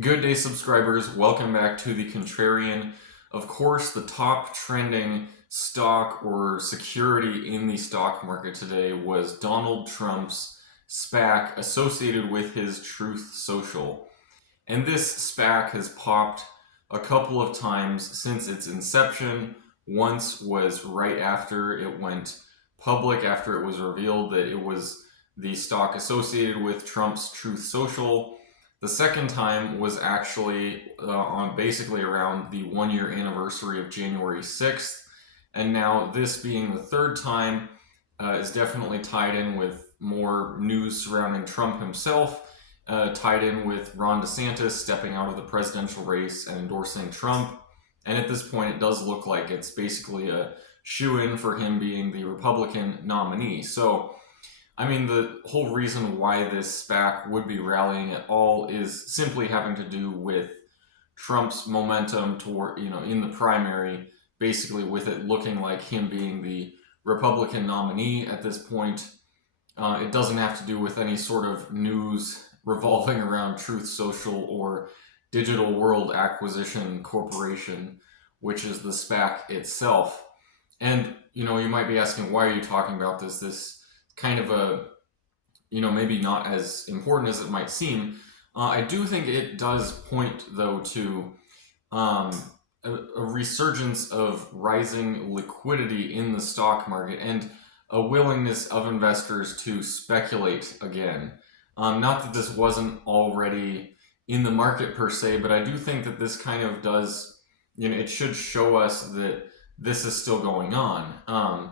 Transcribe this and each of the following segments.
Good day, subscribers. Welcome back to The Contrarian. Of course, the top trending stock or security in the stock market today was Donald Trump's SPAC associated with his Truth Social. And this SPAC has popped a couple of times since its inception. Once was right after it went public, after it was revealed that it was the stock associated with Trump's Truth Social. The second time was actually on basically around the 1-year anniversary of January 6th. And now this being the third time is definitely tied in with more news surrounding Trump himself, tied in with Ron DeSantis stepping out of the presidential race and endorsing Trump. And at this point, it does look like it's basically a shoo-in for him being the Republican nominee. So, I mean, the whole reason why this SPAC would be rallying at all is simply having to do with Trump's momentum toward, in the primary, basically with it looking like him being the Republican nominee at this point. It doesn't have to do with any sort of news revolving around Truth Social or Digital World Acquisition Corporation, which is the SPAC itself. And, you might be asking, why are you talking about this? This kind of a, maybe not as important as it might seem. I do think it does point, though, to a resurgence of rising liquidity in the stock market and a willingness of investors to speculate again. Not that this wasn't already in the market per se, but I do think that this kind of does, it should show us that this is still going on.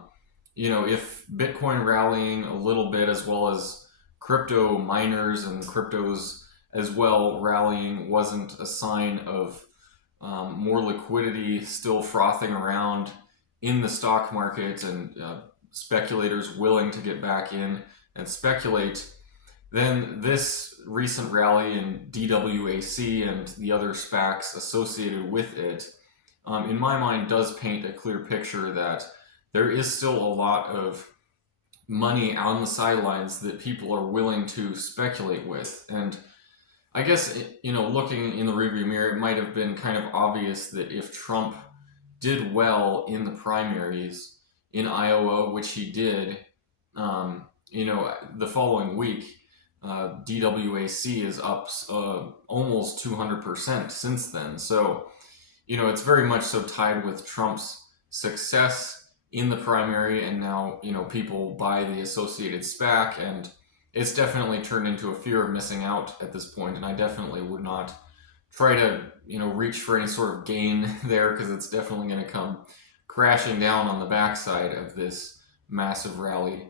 If Bitcoin rallying a little bit, as well as crypto miners and cryptos as well rallying, wasn't a sign of more liquidity still frothing around in the stock market and speculators willing to get back in and speculate, then this recent rally in DWAC and the other SPACs associated with it, in my mind, does paint a clear picture that there is still a lot of money on the sidelines that people are willing to speculate with. And I guess, looking in the rearview mirror, it might have been kind of obvious that if Trump did well in the primaries in Iowa, which he did, the following week, DWAC is up almost 200% since then. So, it's very much so tied with Trump's success in the primary, and now, people buy the associated SPAC, and it's definitely turned into a fear of missing out at this point, and I definitely would not try to, reach for any sort of gain there, because it's definitely going to come crashing down on the backside of this massive rally.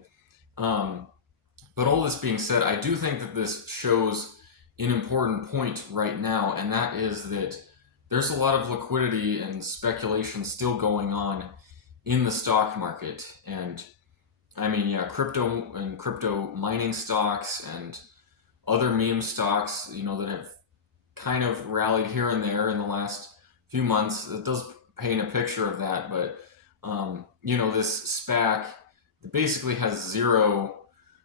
But all this being said, I do think that this shows an important point right now, and that is that there's a lot of liquidity and speculation still going on in the stock market. And I mean, crypto and crypto mining stocks and other meme stocks, that have kind of rallied here and there in the last few months. It does paint a picture of that, but this SPAC basically has zero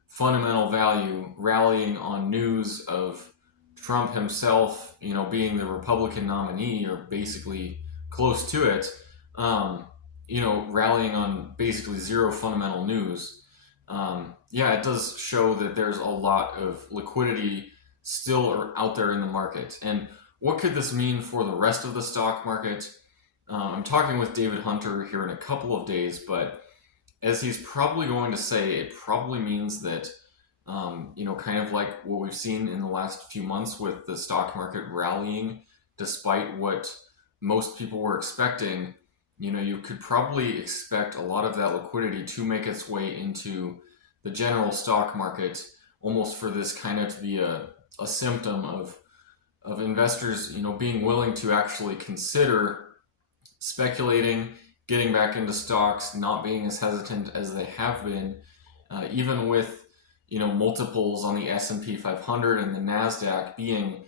fundamental value, rallying on news of Trump himself, being the Republican nominee, or basically close to it, rallying on basically zero fundamental news. It does show that there's a lot of liquidity still out there in the market. And what could this mean for the rest of the stock market? I'm talking with David Hunter here in a couple of days, but as he's probably going to say, it probably means that, kind of like what we've seen in the last few months with the stock market rallying, despite what most people were expecting, you could probably expect a lot of that liquidity to make its way into the general stock market, almost for this kind of to be a symptom of investors, being willing to actually consider speculating, getting back into stocks, not being as hesitant as they have been, even with, multiples on the S&P 500 and the NASDAQ being,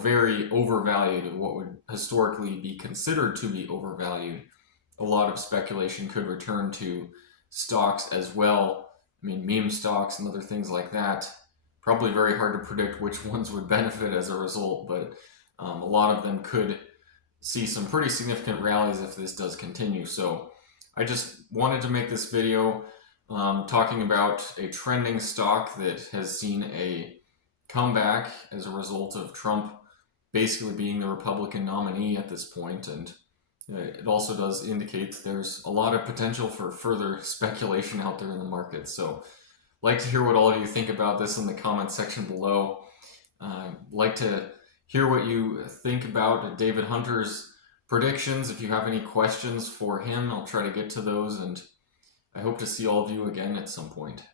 very overvalued, what would historically be considered to be overvalued. A lot of speculation could return to stocks as well. I mean, meme stocks and other things like that. Probably very hard to predict which ones would benefit as a result, but A lot of them could see some pretty significant rallies if this does continue. So I just wanted to make this video talking about a trending stock that has seen a comeback as a result of Trump basically being the Republican nominee at this point. And it also does indicate there's a lot of potential for further speculation out there in the market. So I'd like to hear what all of you think about this in the comment section below. I'd like to hear what you think about David Hunter's predictions. If you have any questions for him, I'll try to get to those, and I hope to see all of you again at some point.